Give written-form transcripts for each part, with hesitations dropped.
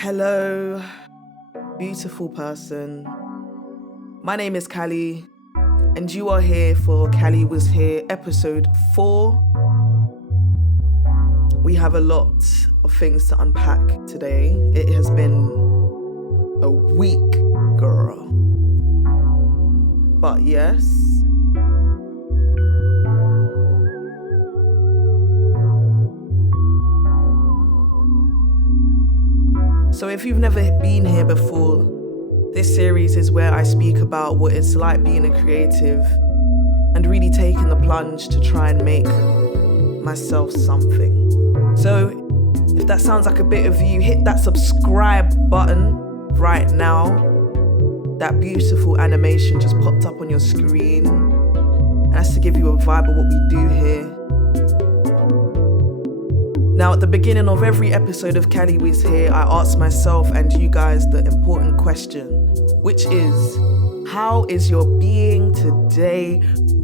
Hello, beautiful person. My name is Kalli, and you are here for Kalli Was Here, episode 4. We have a lot of things to unpack today. It has been a week, girl. But yes. So if you've never been here before, this series is where I speak about what it's like being a creative and really taking the plunge to try and make myself something. So if that sounds like a bit of you, hit that subscribe button right now. That beautiful animation just popped up on your screen. And that's to give you a vibe of what we do here. Now, at the beginning of every episode of Kalli Was Here, I ask myself and you guys the important question, which is, how is your being today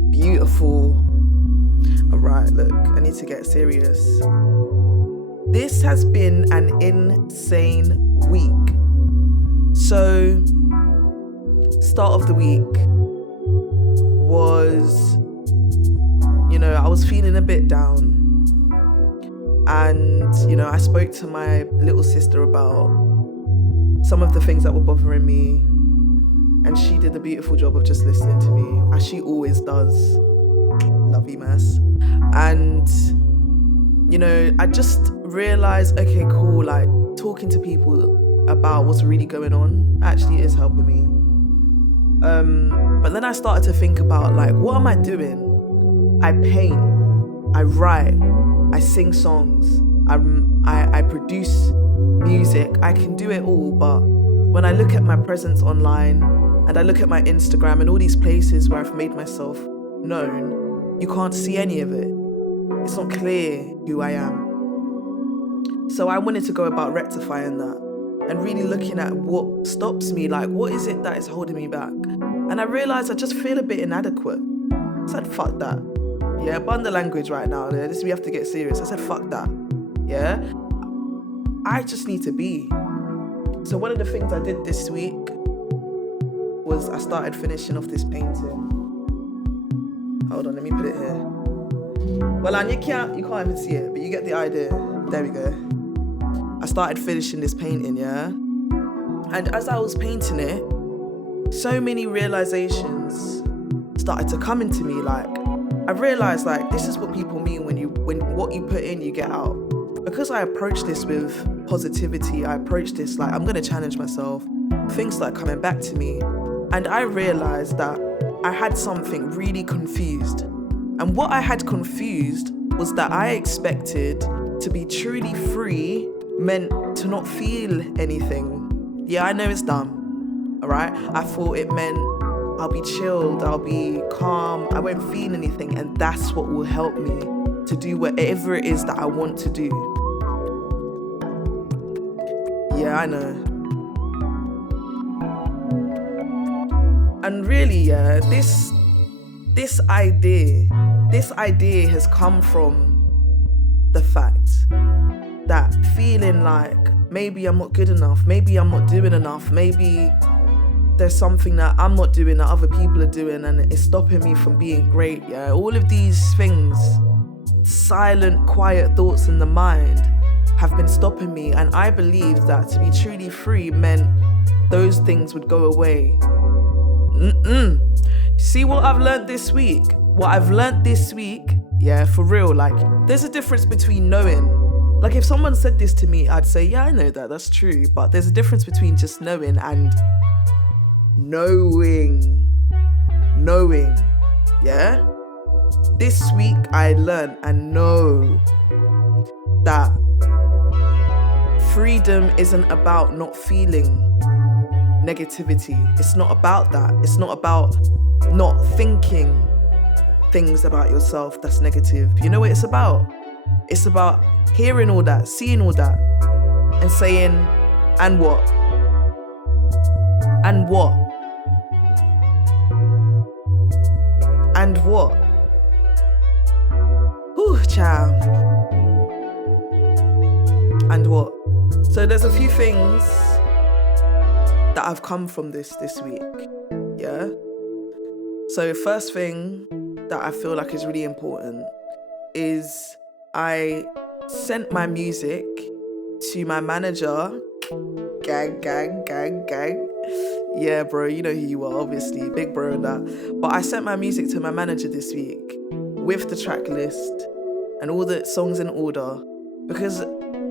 beautiful? All right, look, I need to get serious. This has been an insane week. So, start of the week was, I was feeling a bit down. And, I spoke to my little sister about some of the things that were bothering me. And she did a beautiful job of just listening to me, as she always does. Love you, Mass. And, I just realized, okay, cool, like talking to people about what's really going on actually is helping me. But then I started to think about, like, what am I doing? I paint, I write, I sing songs, I produce music, I can do it all, but when I look at my presence online and I look at my Instagram and all these places where I've made myself known, you can't see any of it. It's not clear who I am. So I wanted to go about rectifying that and really looking at what stops me, like what is it that is holding me back? And I realized I just feel a bit inadequate. I said, fuck that. Yeah, bun the language right now. We have to get serious. I said, fuck that. Yeah? I just need to be. So one of the things I did this week was I started finishing off this painting. Hold on, let me put it here. Well, and you can't even see it, but you get the idea. There we go. I started finishing this painting, yeah? And as I was painting it, so many realizations started to come into me, like, I realized, like, this is what people mean when what you put in, you get out. Because I approach this with positivity, I approach this like, I'm going to challenge myself. Things start coming back to me. And I realized that I had something really confused. And what I had confused was that I expected to be truly free meant to not feel anything. Yeah, I know it's dumb. All right? I thought it meant I'll be chilled, I'll be calm, I won't feel anything, and that's what will help me to do whatever it is that I want to do. Yeah, I know. And really, yeah, this idea has come from the fact that feeling like maybe I'm not good enough, maybe I'm not doing enough, maybe there's something that I'm not doing that other people are doing and it's stopping me from being great, yeah? All of these things, silent, quiet thoughts in the mind have been stopping me, and I believe that to be truly free meant those things would go away. See what I've learned this week? What I've learned this week, yeah, for real, like, there's a difference between knowing. Like, if someone said this to me, I'd say, yeah, I know that, that's true, but there's a difference between just knowing and knowing, yeah? This week I learned and know that freedom isn't about not feeling negativity. It's not about that. It's not about not thinking things about yourself that's negative. You know what it's about? It's about hearing all that, seeing all that, and saying, and what? And what? And what? Whew, child. And what? So there's a few things that have come from this week, yeah? So first thing that I feel like is really important is I sent my music to my manager. Gang. Yeah, bro, you know who you are, obviously, big bro and that. But I sent my music to my manager this week with the track list and all the songs in order, because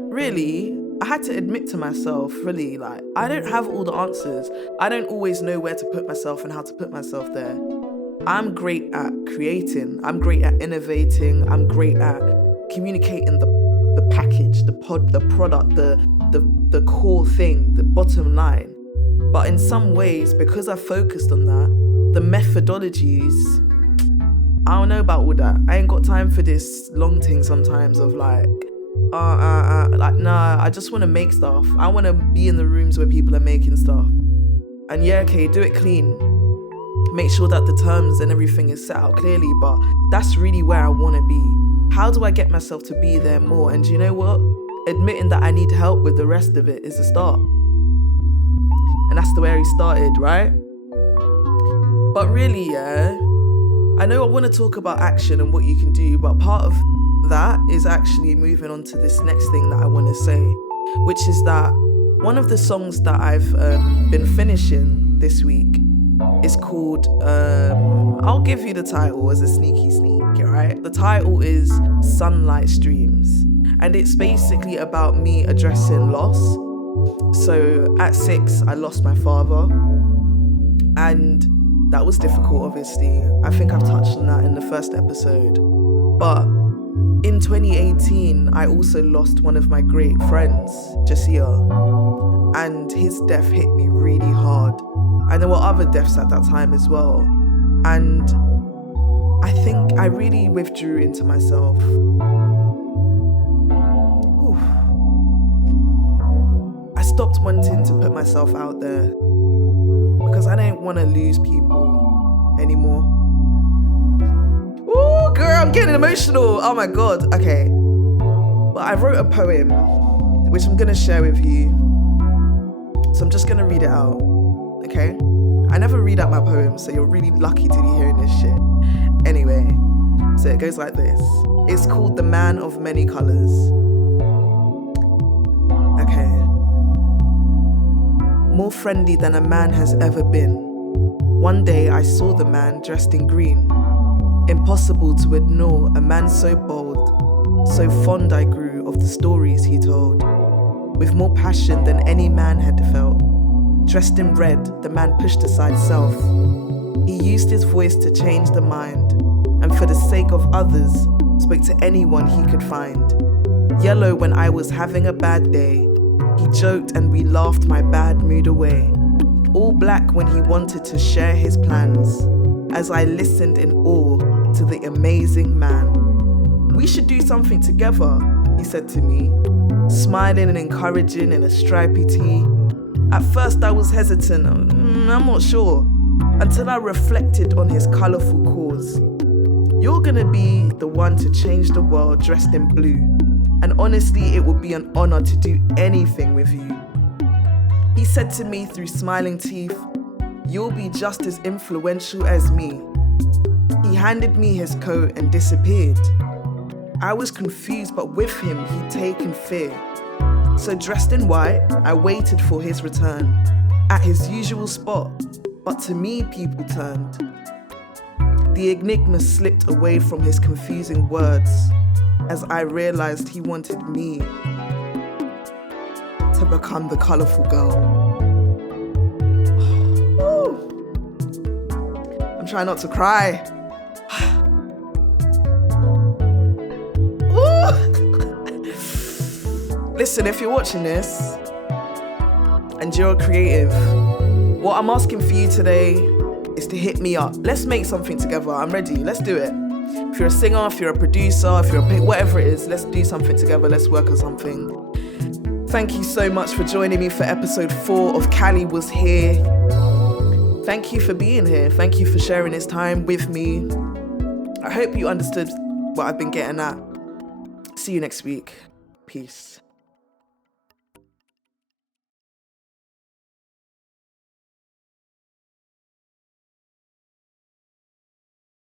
really, I had to admit to myself, really, like, I don't have all the answers. I don't always know where to put myself and how to put myself there. I'm great at creating. I'm great at innovating. I'm great at communicating the package, the product, the core thing, the bottom line. But in some ways, because I focused on that, the methodologies, I don't know about all that. I ain't got time for this long thing sometimes of like, nah, I just want to make stuff. I want to be in the rooms where people are making stuff. And yeah, okay, do it clean. Make sure that the terms and everything is set out clearly, but that's really where I want to be. How do I get myself to be there more? And you know what? Admitting that I need help with the rest of it is a start. And that's the way he started, right? But really, yeah, I know I want to talk about action and what you can do, but part of that is actually moving on to this next thing that I want to say, which is that one of the songs that I've been finishing this week is called, I'll give you the title as a sneaky sneak, right? The title is Sunlight Streams, and it's basically about me addressing loss. So at 6, I lost my father, and that was difficult, obviously. I think I've touched on that in the first episode. But in 2018, I also lost one of my great friends, Jasia, and his death hit me really hard. And there were other deaths at that time as well. And I think I really withdrew into myself. Oof. I stopped wanting to put myself out there because I don't want to lose people anymore. Ooh, girl, I'm getting emotional. Oh my God. Okay. But I wrote a poem, which I'm going to share with you. So I'm just going to read it out. Okay? I never read out my poems, so you're really lucky to be hearing this shit. Anyway, so it goes like this. It's called The Man of Many Colors. Okay. More friendly than a man has ever been. One day I saw the man dressed in green. Impossible to ignore a man so bold. So fond I grew of the stories he told. With more passion than any man had felt. Dressed in red, the man pushed aside self. He used his voice to change the mind, and for the sake of others, spoke to anyone he could find. Yellow when I was having a bad day, he joked and we laughed my bad mood away. All black when he wanted to share his plans, as I listened in awe to the amazing man. We should do something together, he said to me, smiling and encouraging in a stripy tee. At first I was hesitant, I'm not sure, until I reflected on his colourful cause. You're gonna be the one to change the world dressed in blue, and honestly it would be an honour to do anything with you. He said to me through smiling teeth, you'll be just as influential as me. He handed me his coat and disappeared. I was confused, but with him he'd taken fear. So dressed in white, I waited for his return, at his usual spot, but to me people turned. The enigma slipped away from his confusing words, as I realized he wanted me to become the colourful girl. I'm trying not to cry. Listen, if you're watching this and you're creative, what I'm asking for you today is to hit me up. Let's make something together. I'm ready. Let's do it. If you're a singer, if you're a producer, if you're whatever it is, let's do something together. Let's work on something. Thank you so much for joining me for episode 4 of KALLI Was Here. Thank you for being here. Thank you for sharing this time with me. I hope you understood what I've been getting at. See you next week. Peace.